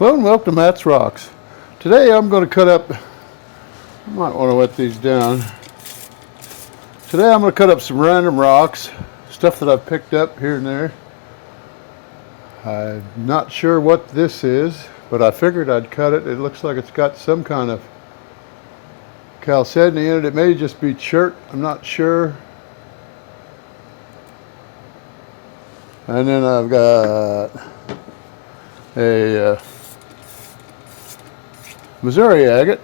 Hello and welcome to Matt's Rocks. Today I'm going to cut up, I might want to wet these down. Today I'm going to cut up some random rocks, stuff that I've picked up here and there. I'm not sure what this is, but I figured I'd cut it. It looks like it's got some kind of chalcedony in it. It may just be chert, I'm not sure. And then I've got a Missouri agate.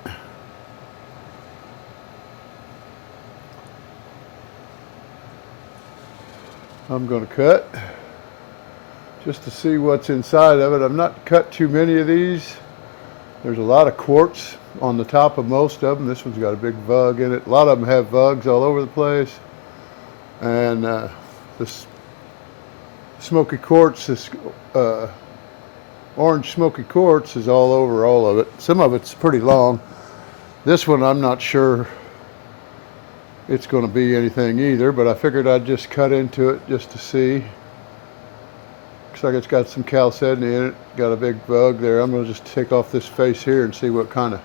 I'm going to cut just to see what's inside of it. I've not cut too many of these. There's a lot of quartz on the top of most of them. This one's got a big vug in it. A lot of them have vugs all over the place. And this smoky quartz, this orange smoky quartz is all over all of it. Some of it's pretty long. This one I'm not sure it's going to be anything either, but I figured I'd just cut into it just to see. Looks like it's got some chalcedony in it. Got a big bug there. I'm going to just take off this face here and see what that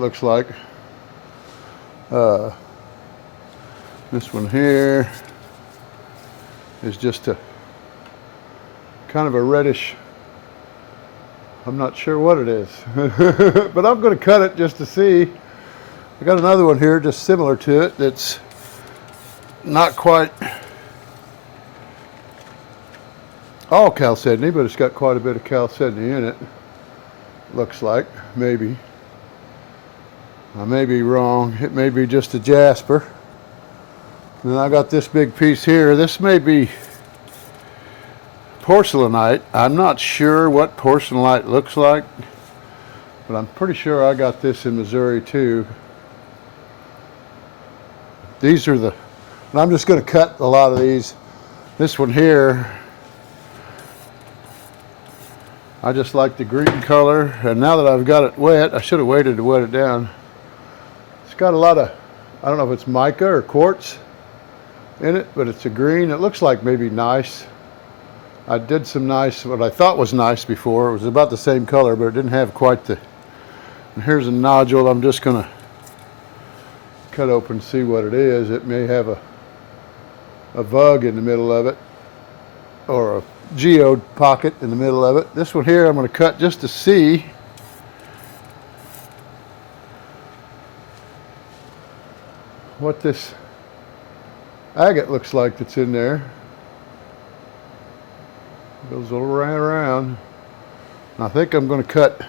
looks like. This one here is just a kind of a reddish, I'm not sure what it is, but I'm going to cut it just to see. I got another one here just similar to it that's not quite all chalcedony, but it's got quite a bit of chalcedony in it. Looks like, maybe. I may be wrong. It may be just a Jasper. And then I got this big piece here. This may be porcelainite. I'm not sure what porcelainite looks like, but I'm pretty sure I got this in Missouri too. These are and I'm just going to cut a lot of these. This one here, I just like the green color, and now that I've got it wet, I should have waited to wet it down. It's got a lot of, I don't know if it's mica or quartz in it, but it's a green. It looks like maybe nice. I did some nice, what I thought was nice before. It was about the same color, but it didn't have quite the, and here's a nodule. I'm just going to cut open and see what it is. It may have a vug in the middle of it, or a geode pocket in the middle of it. This one here I'm going to cut just to see. What this agate looks like that's in there. Goes all right around. And I think I'm going to cut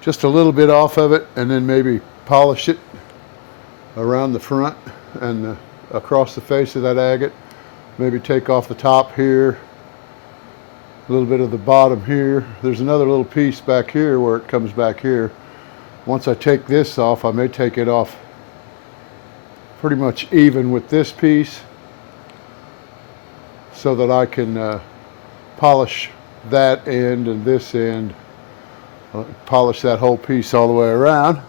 just a little bit off of it and then maybe polish it around the front and across the face of that agate. Maybe take off the top here, a little bit of the bottom here. There's another little piece back here where it comes back here. Once I take this off, I may take it off pretty much even with this piece so that I can polish that end and this end, polish that whole piece all the way around.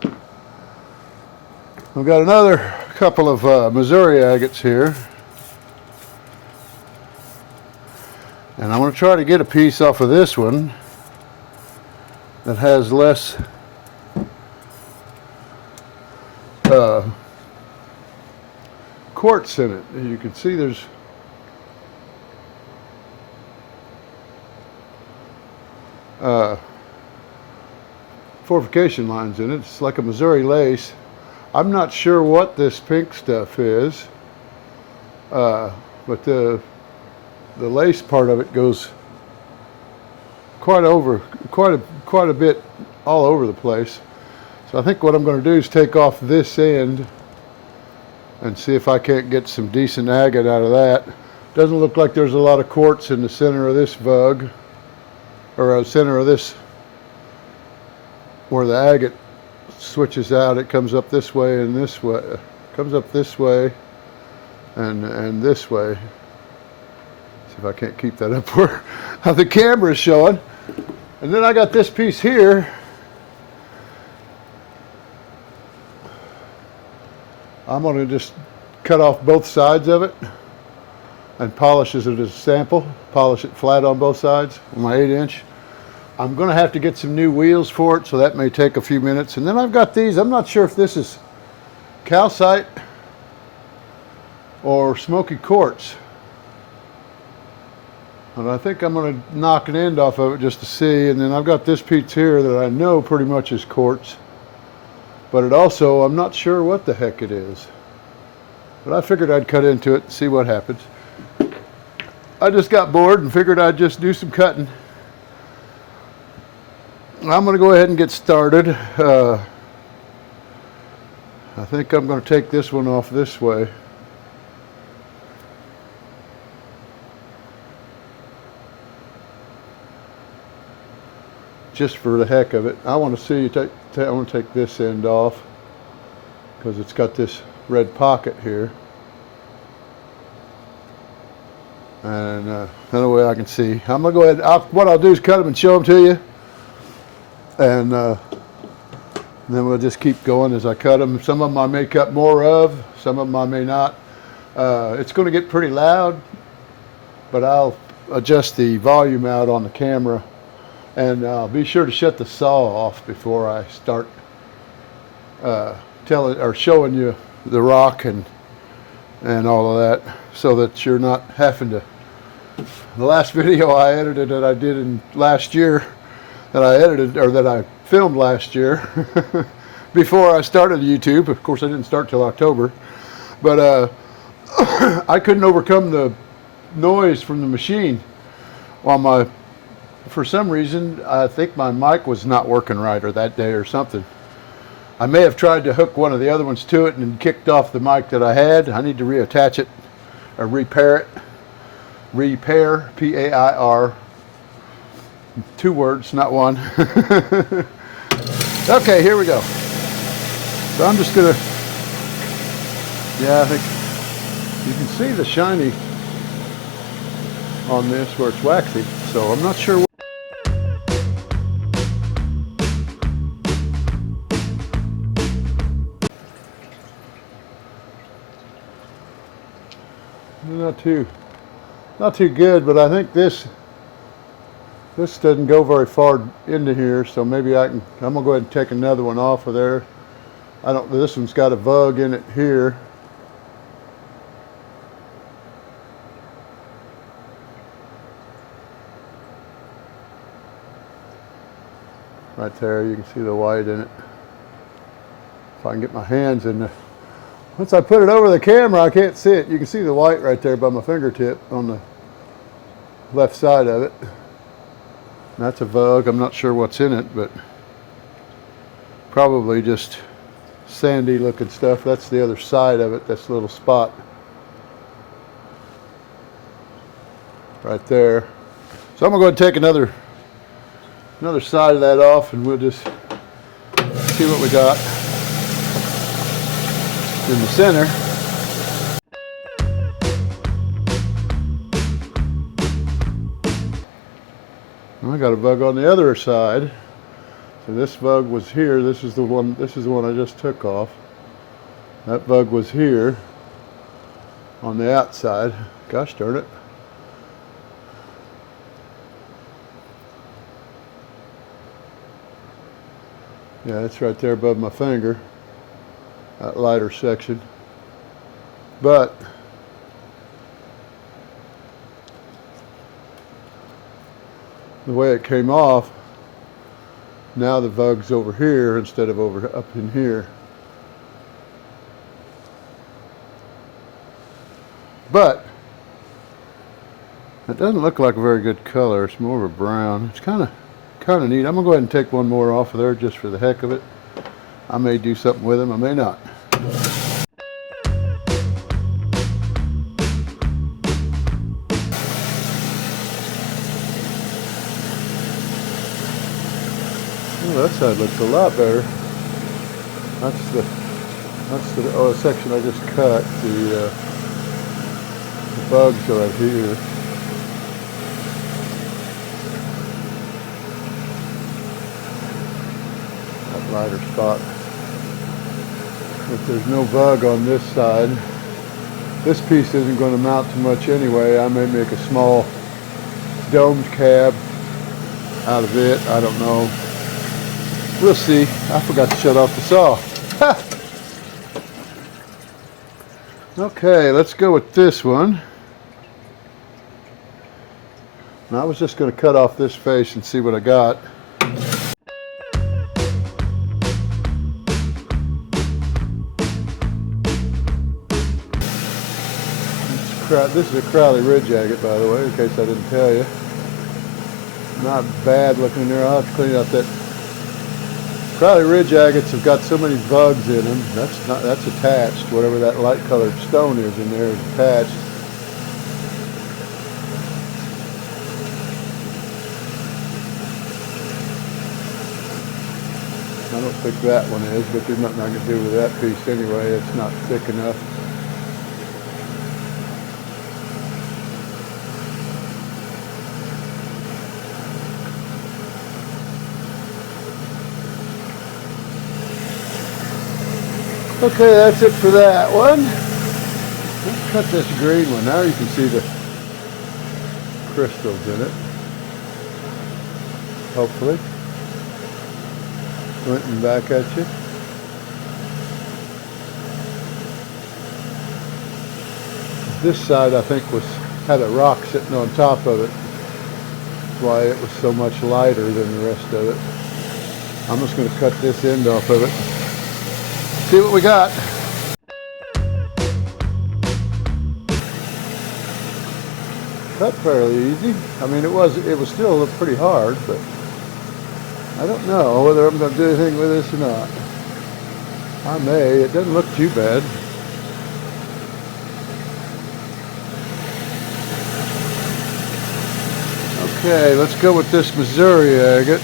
I've got another couple of Missouri agates here, and I'm going to try to get a piece off of this one that has less quartz in it. As you can see, there's fortification lines in it. It's like a Missouri lace. I'm not sure what this pink stuff is, but the lace part of it goes quite a bit all over the place. So I think what I'm going to do is take off this end and see if I can't get some decent agate out of that. Doesn't look like there's a lot of quartz in the center of this vug, or the center of this, where the agate switches out. It comes up this way and this way, comes up this way and this way. See if I can't keep that up where the camera is showing. And then I got this piece here. I'm going to just cut off both sides of it and polish it as a sample. Polish it flat on both sides with my 8-inch. I'm going to have to get some new wheels for it, so that may take a few minutes. And then I've got these. I'm not sure if this is calcite or smoky quartz. And I think I'm going to knock an end off of it just to see. And then I've got this piece here that I know pretty much is quartz. But it also, I'm not sure what the heck it is. But I figured I'd cut into it and see what happens. I just got bored and figured I'd just do some cutting. I'm going to go ahead and get started. I think I'm going to take this one off this way. Just for the heck of it. I want to see you I want to take this end off because it's got this red pocket here. And another way I can see. I'm going to go ahead. What I'll do is cut them and show them to you. And then we'll just keep going as I cut them. Some of them I may cut more of, some of them I may not. It's going to get pretty loud, but I'll adjust the volume out on the camera, and be sure to shut the saw off before I start showing you the rock and all of that, so that you're not having to. The last video I edited that I did in last year, that I filmed last year before I started YouTube. Of course, I didn't start till October, but I couldn't overcome the noise from the machine on for some reason. I think my mic was not working right, or that day or something. I may have tried to hook one of the other ones to it and kicked off the mic that I had. I need to reattach it or repair it. Repair, P-A-I-R. 2 words, not one. Okay, here we go. So I'm just gonna, I think you can see the shiny on this where it's waxy. So I'm not sure. Not too good, but I think this doesn't go very far into here, so maybe I'm gonna go ahead and take another one off of there. This one's got a vug in it here. Right there, you can see the white in it. If I can get my hands in there. Once I put it over the camera, I can't see it. You can see the white right there by my fingertip on the left side of it. That's a vug. I'm not sure what's in it, but probably just sandy looking stuff. That's the other side of it, this little spot right there. So I'm gonna go ahead and take another side of that off, and we'll just see what we got in the center. I got a bug on the other side. So this bug was here. This is the one I just took off. That bug was here on the outside. Gosh darn it. Yeah, it's right there above my finger, that lighter section. But the way it came off, now the bug's over here instead of up in here. But it doesn't look like a very good color. It's more of a brown. It's kind of neat. I'm gonna go ahead and take one more off of there just for the heck of it. I may do something with them, I may not. Well, that side looks a lot better. That's the section I just cut. The bugs are right here. That lighter spot. If there's no bug on this side, this piece isn't going to mount to much anyway. I may make a small domed cab out of it. I don't know. We'll see. I forgot to shut off the saw. Okay, let's go with this one. And I was just going to cut off this face and see what I got. This is a Crowley Ridge agate, by the way, in case I didn't tell you. Not bad looking there. I'll have to clean out that. Crowley Ridge agates have got so many bugs in them. That's attached. Whatever that light colored stone is in there is attached. I don't think that one is, but there's nothing I can do with that piece anyway. It's not thick enough. Okay, that's it for that one. Let's cut this green one. Now you can see the crystals in it. Hopefully. Pointing back at you. This side I think had a rock sitting on top of it. That's why it was so much lighter than the rest of it. I'm just going to cut this end off of it. See what we got. Cut fairly easy. I mean, it was still pretty hard, but I don't know whether I'm going to do anything with this or not. I may. It doesn't look too bad. Okay, let's go with this Missouri agate.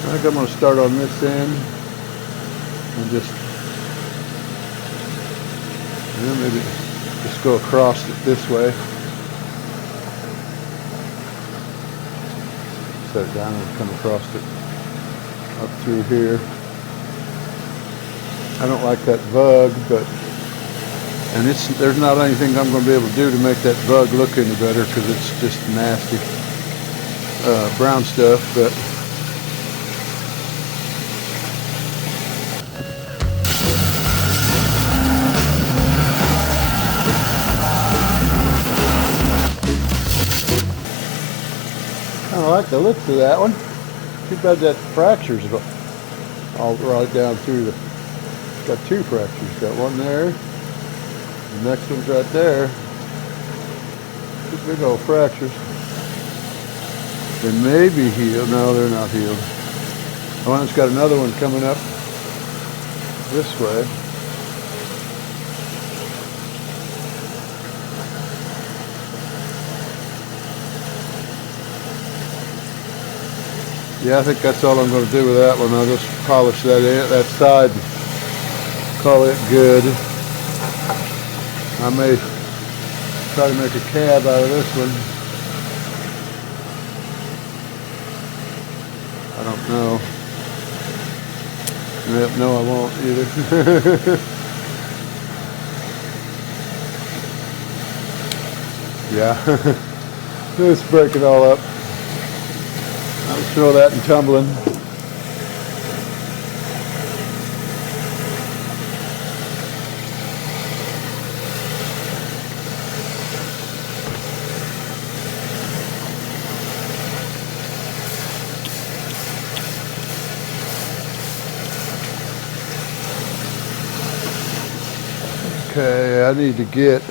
I think I'm going to start on this end and maybe just go across it this way. Set it down and come across it up through here. I don't like that bug, and there's not anything I'm going to be able to do to make that bug look any better because it's just nasty brown stuff, but I like the looks of that one. Too bad that fracture's all right down through the. Got two fractures. Got one there. The next one's right there. Two big old fractures. They may be healed. No, they're not healed. The one that's got another one coming up this way. Yeah, I think that's all I'm going to do with that one. I'll just polish that side and call it good. I may try to make a cab out of this one. I don't know. No, I won't either. Yeah, let's break it all up. I'll throw that in tumbling. Okay, I need to get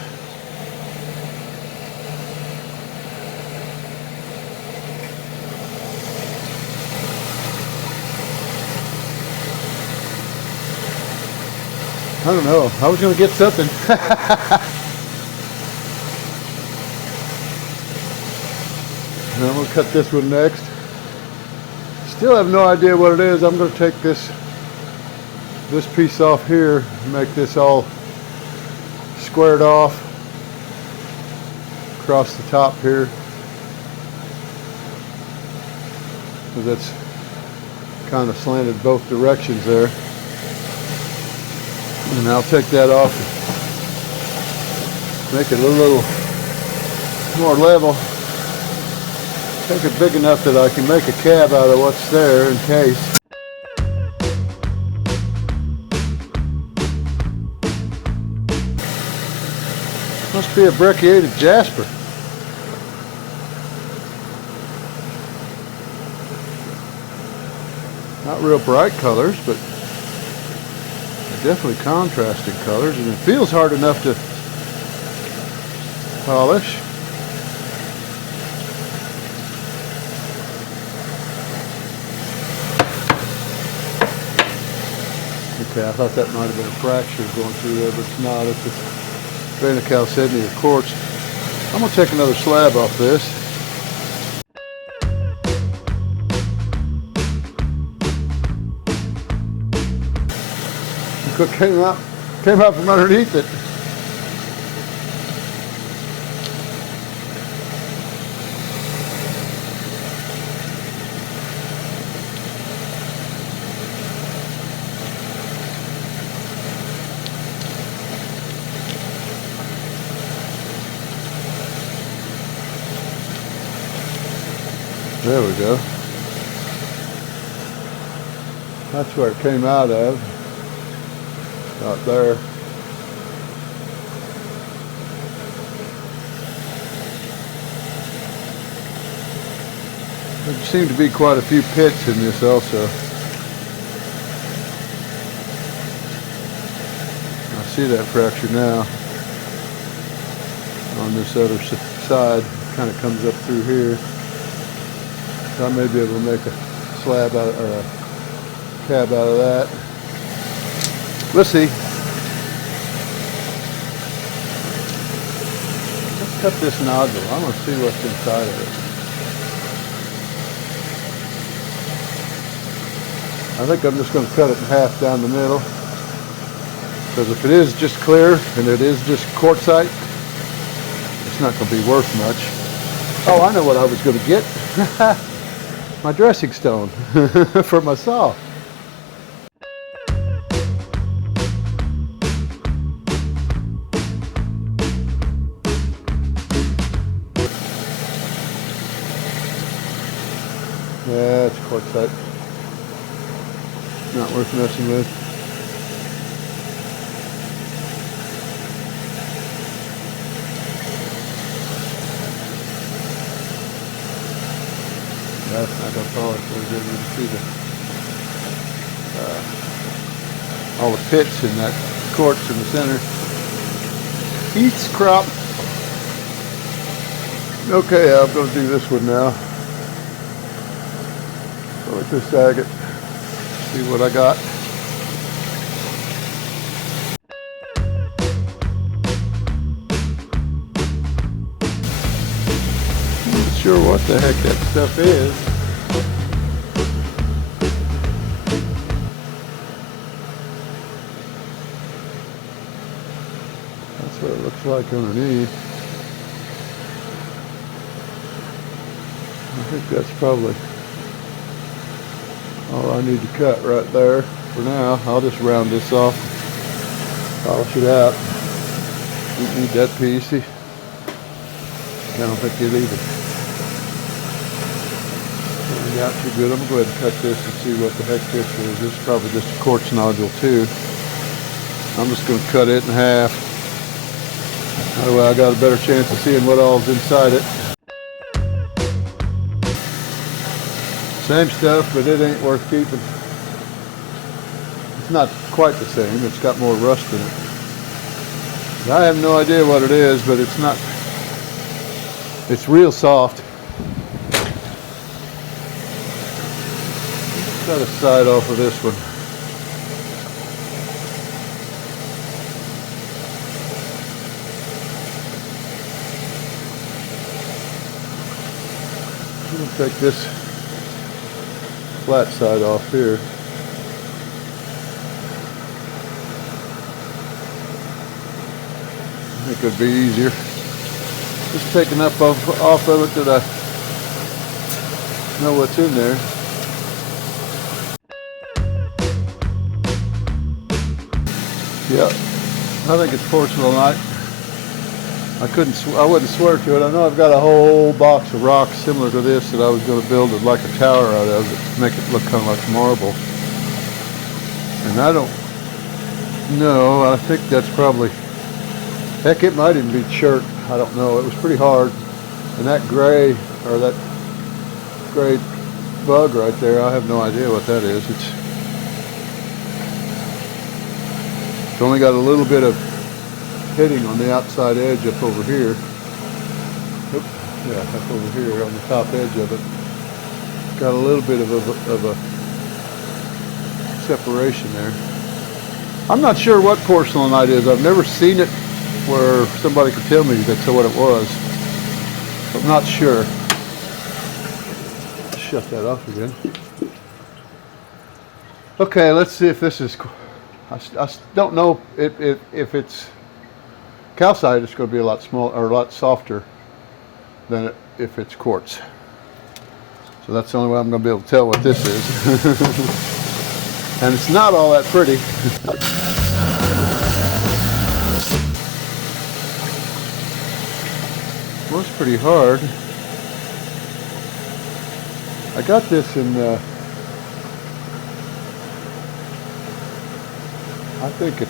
I don't know. I was going to get something. And I'm going to cut this one next. Still have no idea what it is. I'm going to take this piece off here and make this all squared off across the top here. because that's kind of slanted both directions there. And I'll take that off and make it a little more level. Make it big enough that I can make a cab out of what's there in case. Must be a brecciated Jasper. Not real bright colors, but definitely contrasting colors, and it feels hard enough to polish. Okay, I thought that might have been a fracture going through there, but it's not. It's a vein of chalcedony or quartz. I'm going to take another slab off this. Look, came out from underneath it. There we go. That's where it came out of. Out there. There seem to be quite a few pits in this also. I see that fracture now on this other side. It kind of comes up through here. So I may be able to make a slab out or a cab out of that. Let's see. Let's cut this nodule. I want to see what's inside of it. I think I'm just going to cut it in half down the middle. Because if it is just clear and it is just quartzite, it's not going to be worth much. Oh, I know what I was going to get. My dressing stone for my saw. Yeah, it's quartzite. Not worth messing with. That's not going to polish very good. You can see all the pits in that quartz in the center. Eats crop. Okay, I'm going to do this one now. Look at this agate. See what I got. I'm not sure what the heck that stuff is. That's what it looks like underneath. I think that's probably all I need to cut right there for now. I'll just round this off, polish it out. Don't need that piece. I don't think it either. Turned out too good. I'm going to go ahead and cut this and see what the heck this is. This is probably just a quartz nodule too. I'm just going to cut it in half. That way I got a better chance of seeing what all's inside it. Same stuff, but it ain't worth keeping. It's not quite the same. It's got more rust in it. I have no idea what it is, but it's not. It's real soft. Let's cut a side off of this one. I'm going to take this flat side off here. I think it'd be easier. Just take enough off of it that I know what's in there. Yep, I think it's porcelainite. I wouldn't swear to it. I know I've got a whole box of rocks similar to this that I was going to build it like a tower out of it to make it look kind of like marble. And I don't know. I think that's probably, heck, it might even be chert. I don't know. It was pretty hard. And that gray, or that gray bug right there, I have no idea what that is. It's only got a little bit of hitting on the outside edge up over here. Oop, yeah, up over here on the top edge of it. Got a little bit of a separation there. I'm not sure what porcelainite is. I've never seen it where somebody could tell me that's what it was. I'm not sure. Shut that off again. Okay, let's see if this is. I don't know if it's calcite. It's going to be a lot smaller or a lot softer than if it's quartz. So that's the only way I'm going to be able to tell what this is. And it's not all that pretty. It was pretty hard. I got this in, I think it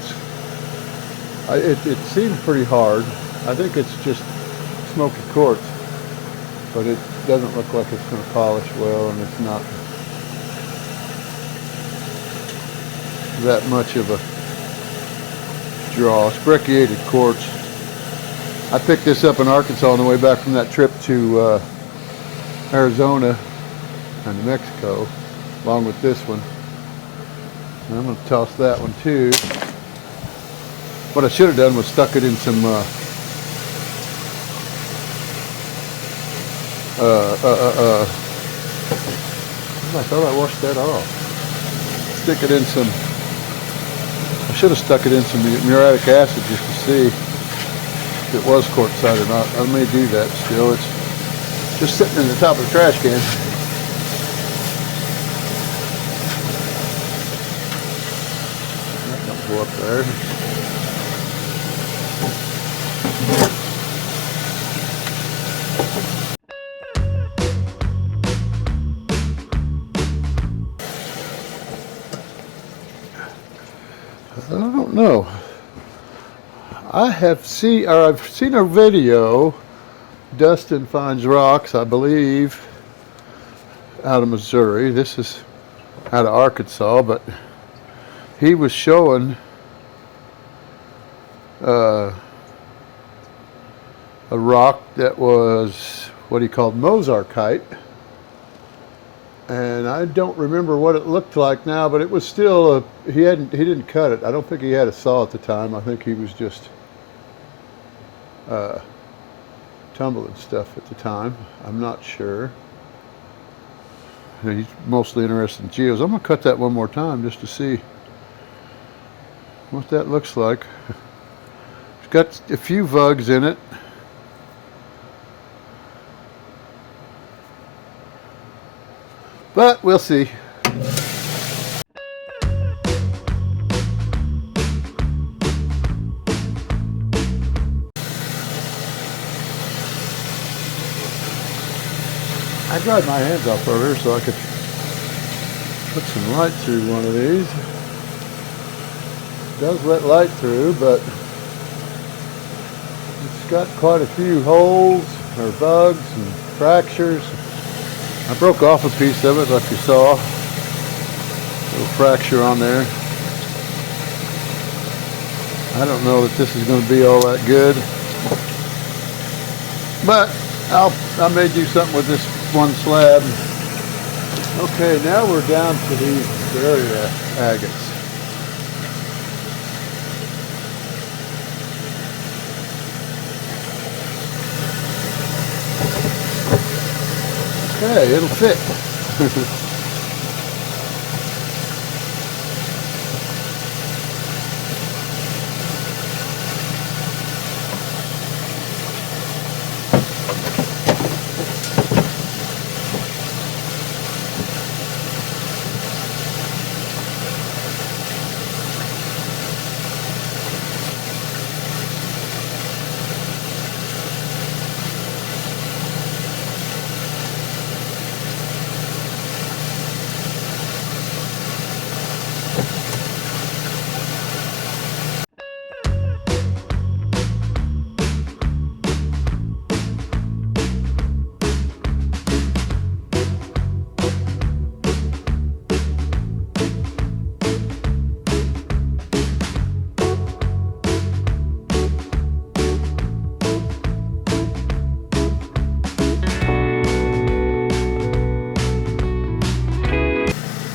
seemed pretty hard. I think it's just smoky quartz, but it doesn't look like it's going to polish well, and it's not that much of a draw. It's brecciated quartz. I picked this up in Arkansas on the way back from that trip to Arizona and New Mexico, along with this one. And I'm going to toss that one too. What I should have done was stuck it in some I thought I washed that off. Stick it in some, I should have stuck it in some muriatic acid just to see if it was quartzite or not. I may do that still. It's just sitting in the top of the trash can. That don't go up there. I don't know. I've seen a video. Dustin finds rocks, I believe, out of Missouri. This is out of Arkansas, but he was showing a rock that was what he called Mozartite. And I don't remember what it looked like now, but it was still he didn't cut it. I don't think he had a saw at the time. I think he was just tumbling stuff at the time. I'm not sure. He's mostly interested in geos. I'm gonna cut that one more time just to see what that looks like. It's got a few vugs in it. But we'll see. I dried my hands off earlier so I could put some light through one of these. It does let light through, but it's got quite a few holes or bugs and fractures. I broke off a piece of it like you saw. A little fracture on there. I don't know that this is going to be all that good. But I may do something with this one slab. Okay, now we're down to these area agates. Okay, it'll fit.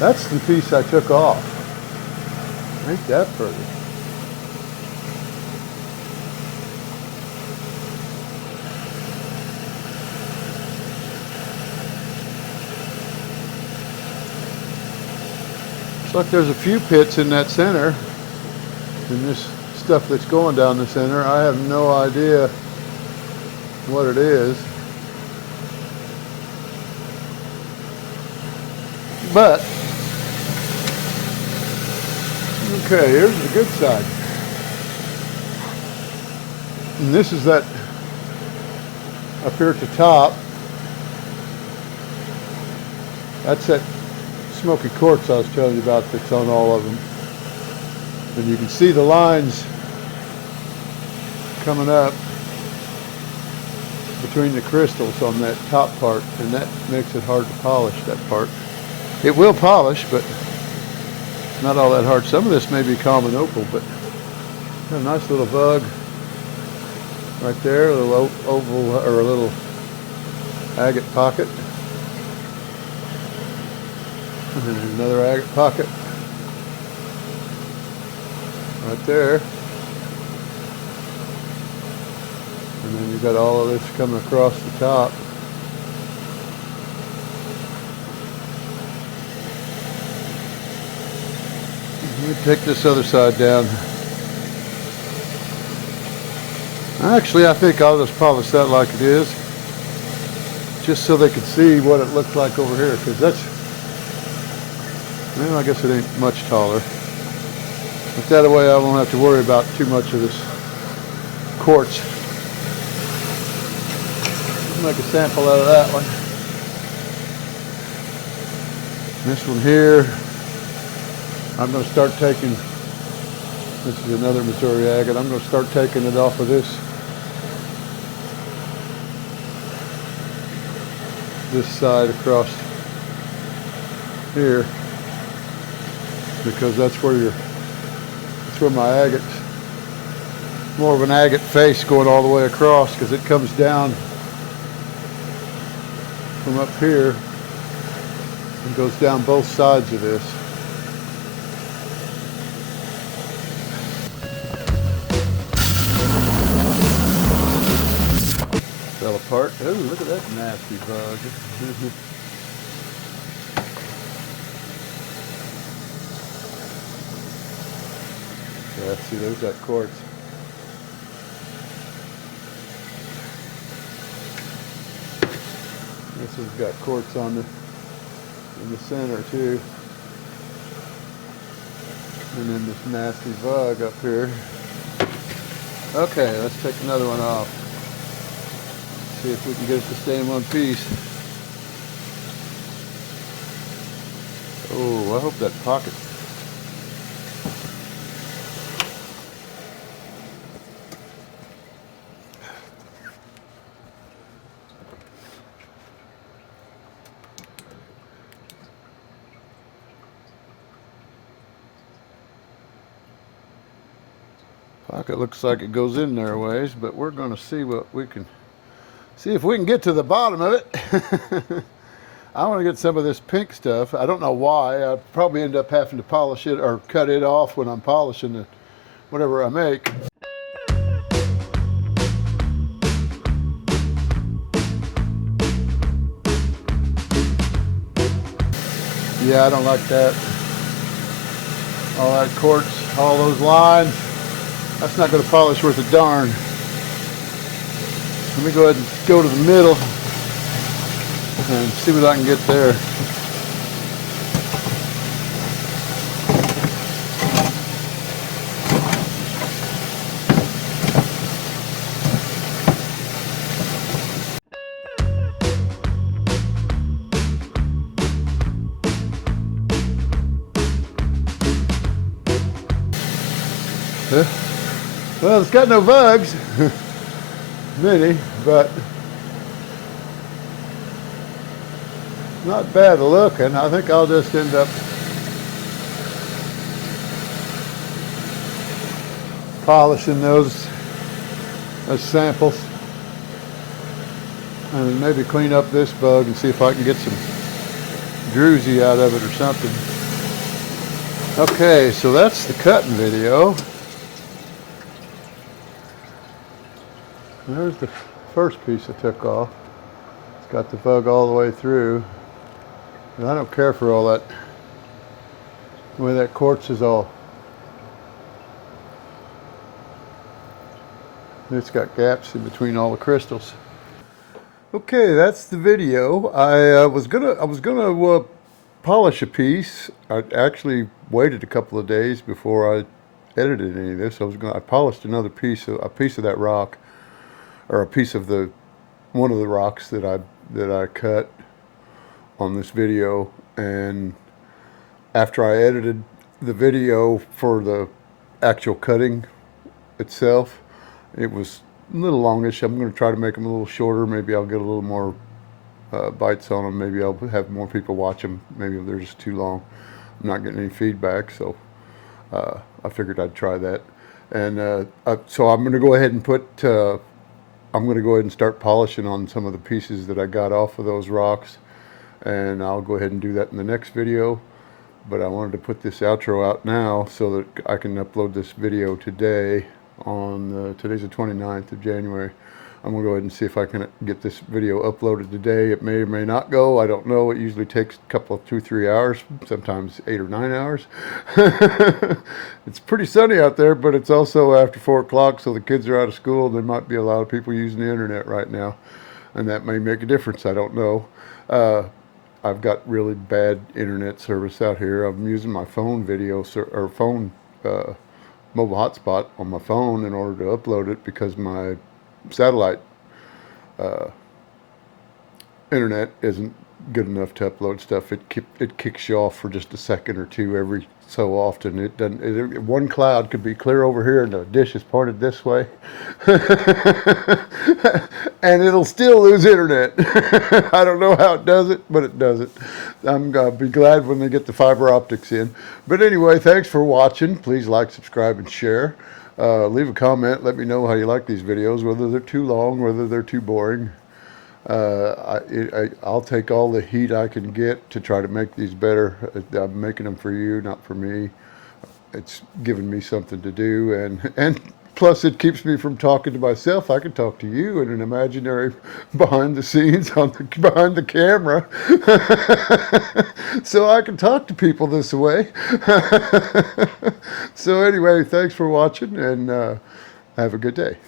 That's the piece I took off. Ain't that pretty? Looks like there's a few pits in that center. And this stuff that's going down the center, I have no idea what it is. But, okay, here's the good side. And this is that up here at the top. That's that smoky quartz I was telling you about that's on all of them. And you can see the lines coming up between the crystals on that top part, and that makes it hard to polish that part. It will polish, but not all that hard. Some of this may be common opal, but got a nice little bug right there, a little oval or a little agate pocket. And then another agate pocket right there. And then you've got all of this coming across the top. Let me take this other side down. Actually, I think I'll just polish that like it is, just so they can see what it looks like over here, because that's, well, I guess it ain't much taller. But that way I won't have to worry about too much of this quartz. I'll make a sample out of that one. This one here, I'm going to start taking, this is another Missouri agate, I'm going to start taking it off of this side across here, because that's where my agate's more of an agate face going all the way across, because it comes down from up here and goes down both sides of this. Fell apart. Oh, look at that nasty bug. Yeah, see, there's that quartz. This one's got quartz on in the center too. And then this nasty bug up here. Okay, let's take another one off. See if we can get it to stay in one piece. Oh, I hope that pocket. Pocket looks like it goes in there a ways, but we're going to see what we can see if we can get to the bottom of it. I want to get some of this pink stuff. I don't know why. I'll probably end up having to polish it or cut it off when I'm polishing whatever I make. Yeah, I don't like that. All that quartz, all those lines. That's not going to polish worth a darn. Let me go ahead and go to the middle and see what I can get there. Well, it's got no bugs, many, but not bad looking. I think I'll just end up polishing those as samples, and maybe clean up this bug and see if I can get some druzy out of it or something. Okay, so that's the cutting video. There's the first piece I took off. It's got the bug all the way through. And I don't care for all that, the way that quartz is all. It's got gaps in between all the crystals. Okay, that's the video. I was gonna polish a piece. I actually waited a couple of days before I edited any of this. I polished another piece, a piece of that rock, or a piece of one of the rocks that I cut on this video. And after I edited the video for the actual cutting itself, it was a little longish. I'm going to try to make them a little shorter. Maybe I'll get a little more bites on them. Maybe I'll have more people watch them. Maybe they're just too long. I'm not getting any feedback, so I figured I'd try that. And so I'm going to go ahead and I'm going to go ahead and start polishing on some of the pieces that I got off of those rocks. And I'll go ahead and do that in the next video. But I wanted to put this outro out now so that I can upload this video today. Today's the 29th of January. I'm going to go ahead and see if I can get this video uploaded today. It may or may not go. I don't know. It usually takes a couple of 2-3 hours, sometimes 8 or 9 hours. It's pretty sunny out there, but it's also after 4 o'clock, so the kids are out of school. There might be a lot of people using the internet right now, and that may make a difference. I don't know. I've got really bad internet service out here. I'm using my phone mobile hotspot on my phone in order to upload it, because my satellite internet isn't good enough to upload stuff. It kicks you off for just a second or two every so often. It doesn't. One cloud could be clear over here and the dish is pointed this way, and it'll still lose internet. I don't know how it does it, but it does it. I'm gonna be glad when they get the fiber optics in. But anyway, thanks for watching. Please like, subscribe, and share. Leave a comment. Let me know how you like these videos, whether they're too long, whether they're too boring. I'll take all the heat I can get to try to make these better. I'm making them for you, not for me. It's giving me something to do, and plus it keeps me from talking to myself. I can talk to you in an imaginary behind the scenes behind the camera. So I can talk to people this way. So anyway, thanks for watching, and have a good day.